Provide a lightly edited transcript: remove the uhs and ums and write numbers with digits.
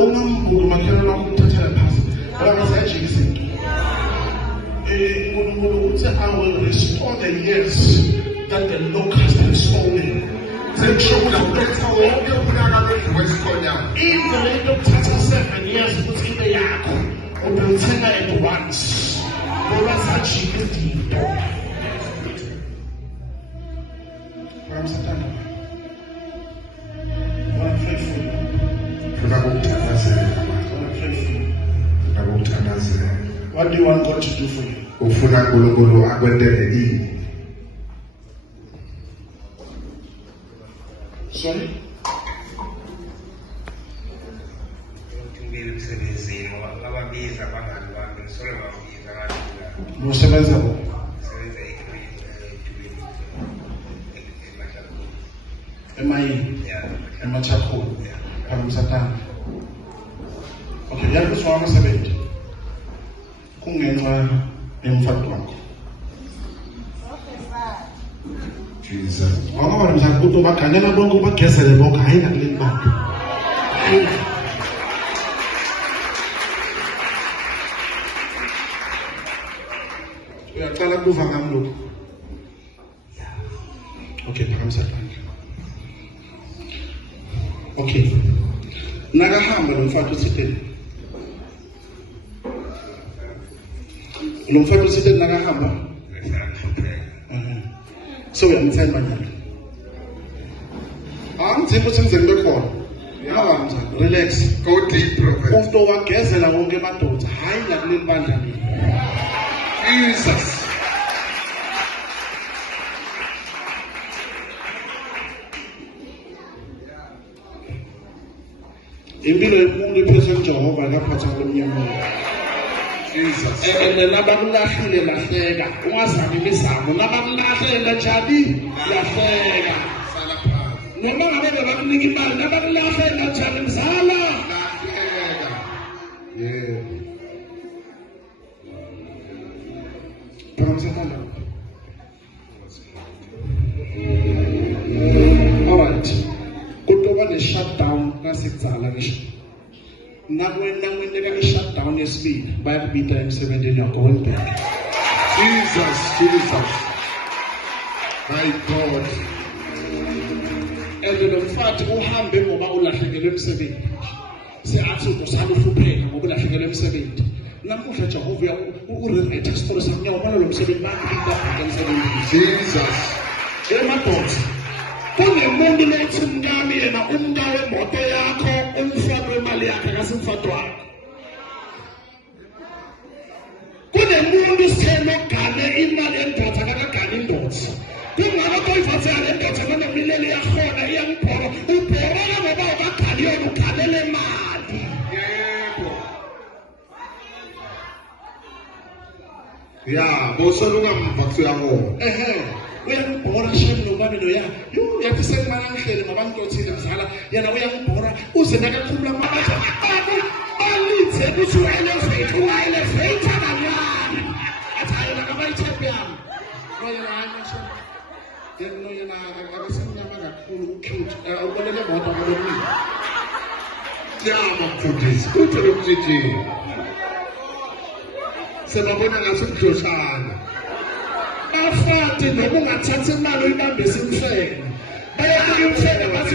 Ongambulu makhelwane wakho umthathela phasi. Akasajikise. uNkulunkulu uthi I will restore the years that the locust has stolen. Sengisho ukuthi wonke ukulala wesikhonyana. Even into yokuthatha 7 years ukuthi ibe yakho. Ubuthenga at once. Ngoba sajika izinto. What do you want God to do for you? Sorry? Usebenza bo? Emachakho. Phamsatana. Okay, yalkuswama sebenza. Kungenxa yemfati wakho. Jesus. Ngoba mzakho ubaganyela bonke ubagezele bonke hayi nakuleni bantu. Uyaqala kuva ngami lokho. Okay, phamsatana. Okay. Nakahamba lo mfati uthithele. Lo mfati uthithele nakahamba. So uyamthemba njalo. Angithemba ukuthi ngizekule khona. Yaba mthando, relax. Go deep prophet. Umuntu owagezela wonke amadoda, hayi la kuleli bandla leli. Jesus. Impilo yomuntu iphethwe nguJehova laphatha komnyama. Jesus. Nabakulahlile lahleka. Ungazami imizamo. Nabakulahlele njani? Lahleka. Sala phansi. Noma ngabe bebakunika imali, nabakulahlele njani mzala? Lahleka. Yeah. Phamsatana. Alright. Kutoba le shutdown nasikudzala ngisho. Nakwena i-shutdown yesibili bayakubita emsebenzini yakho going back. Jesus. My God. And lo mfati uhambe ngoba ulahlekelwe emsebenzini. Siyathi usala uhlupheka ngoba ulahlekelwe emsebenzini. Namuhla Jehova ureletha isiporo samnyawo lo msebenzi bakubita emsebenzini. Jesus. Emadoda. Kunemuntu lethi mngami yena umntu wemoto yakho umfaka imali yakhe akasimfati wakho. Kunemuntu sithelo gane imali endoda akagane indoda. Kungaba koyifatha le ndoda noma milele yakhona iyangibhora ubhora ngoba ubagane yona uganele imali. Yebo. Ya, bosolunga mfakso yakho. Uyangibhora shame nobani noya. Uyafisa imali angihlele ngabantu othile mzala. Yena uyangibhora uze nakakhuluma amabatha. Alithe ukuthi uelevate abanyana. Athayela kabayithephe yami. Oyena hayi yena akasemnyama kakhulu ucute. Ubonele moto ngolomini. Yama mfundisi. Kuthe lokuthi sebabona ngathi umdloshana. Afati noma ungathatha imali uyibambe simhlele. Bayafika umhlele bathi